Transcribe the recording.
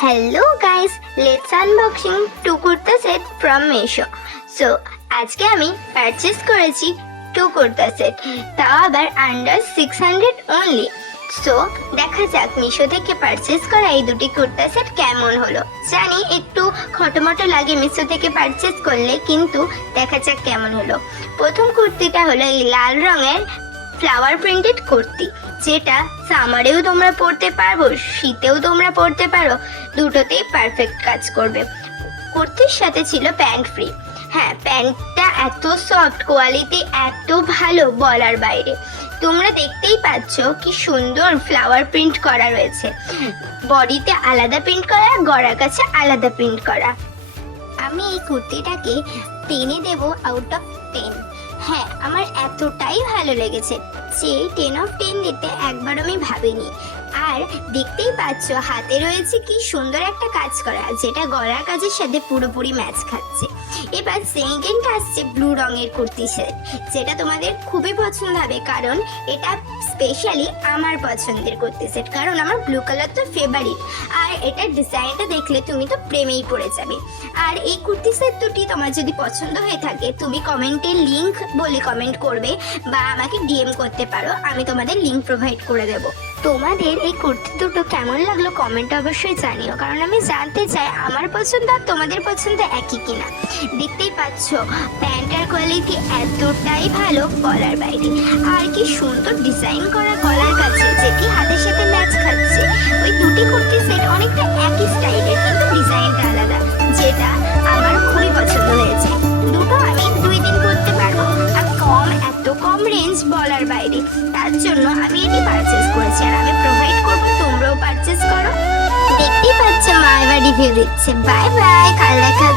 Hello guys, let's unboxing two kurta set from Meesho. So আজকে আমি purchase করেছি two kurta set, তাও আবার আন্ডার 600 অনলি। সো দেখা যাক মিশো থেকে পারচেজ করা এই দুটি কুর্তা সেট কেমন হলো। জানি একটু খটোমটো লাগে মিশো থেকে পারচেজ করলে, কিন্তু দেখা যাক কেমন হলো। প্রথম কুর্তিটা হলো এই লাল রঙের ফ্লাওয়ার প্রিন্টেড কুর্তি, যেটা সামারেও তোমরা পরতে পারবো, শীতেও তোমরা পরতে পারো, দুটোতেই পারফেক্ট কাজ করবে। কুর্তির সাথে ছিল প্যান্ট ফ্রি। হ্যাঁ, প্যান্টটা এত সফট, কোয়ালিটি এত ভালো বলার বাইরে। তোমরা দেখতেই পাচ্ছ কি সুন্দর ফ্লাওয়ার প্রিন্ট করা রয়েছে, বডিতে আলাদা প্রিন্ট করা, গলার কাছে আলাদা প্রিন্ট করা। আমি এই কুর্তিটাকে 10 দেব আউট অফ 10। হ্যাঁ, আমার এতটাই ভালো লেগেছে যে 10 অফ 10 দিতে একবার আমি ভাবিনি। আর দেখতেই পাচ্ছ হাতে রয়েছে কি সুন্দর একটা কাজ করা, যেটা গলার কাজের সাথে পুরোপুরি ম্যাচ খাচ্ছে। এবার সেকেন্ড আসছে ব্লু রঙের কুর্তি সেট, যেটা তোমাদের খুবই পছন্দ হবে, কারণ এটা স্পেশালি আমার পছন্দের কুর্তি সেট, কারণ আমার ব্লু কালার তো ফেভারিট। আর এটার ডিজাইনটা দেখলে তুমি তো প্রেমেই পড়ে যাবে। আর এই কুর্তি সেট দুটি তোমার যদি পছন্দ হয়ে থাকে, তুমি কমেন্টে লিংক বলে কমেন্ট করবে বা আমাকে ডিএম করতে পারো, আমি তোমাদের লিংক প্রোভাইড করে দেবো। তোমাদের এই কুর্তি দুটো কেমন লাগলো কমেন্টে অবশ্যই জানিও, কারণ আমি জানতে চাই আমার পছন্দ আর তোমাদের পছন্দ একই কিনা। দেখতেই পাচ্ছ প্যান্টার কোয়ালিটি এতটাই ভালো বলার বাইরে। আর কি সুন্দর ডিজাইন করা গলার কাছে, যেটি হাতের সাথে ম্যাচ খাচ্ছে। ওই দুটি কুর্তি সেট অনেকটা একই স্টাইলের, কিন্তু ডিজাইনটা আলাদা, যেটা আমার খুবই পছন্দ হয়েছে। দুটো আমি 2 দিন পরতে পারবো। আর এত কম রেঞ্জ বলার বাইরে, তার জন্য আমি এটি পারচেজ করেছি, আর আমি প্রোভাইড করবো, তোমরাও পারচেজ করো। দেখতেই পাচ্ছ মা এবার রিভিউ দিচ্ছে। বাই বাই, কাল দেখা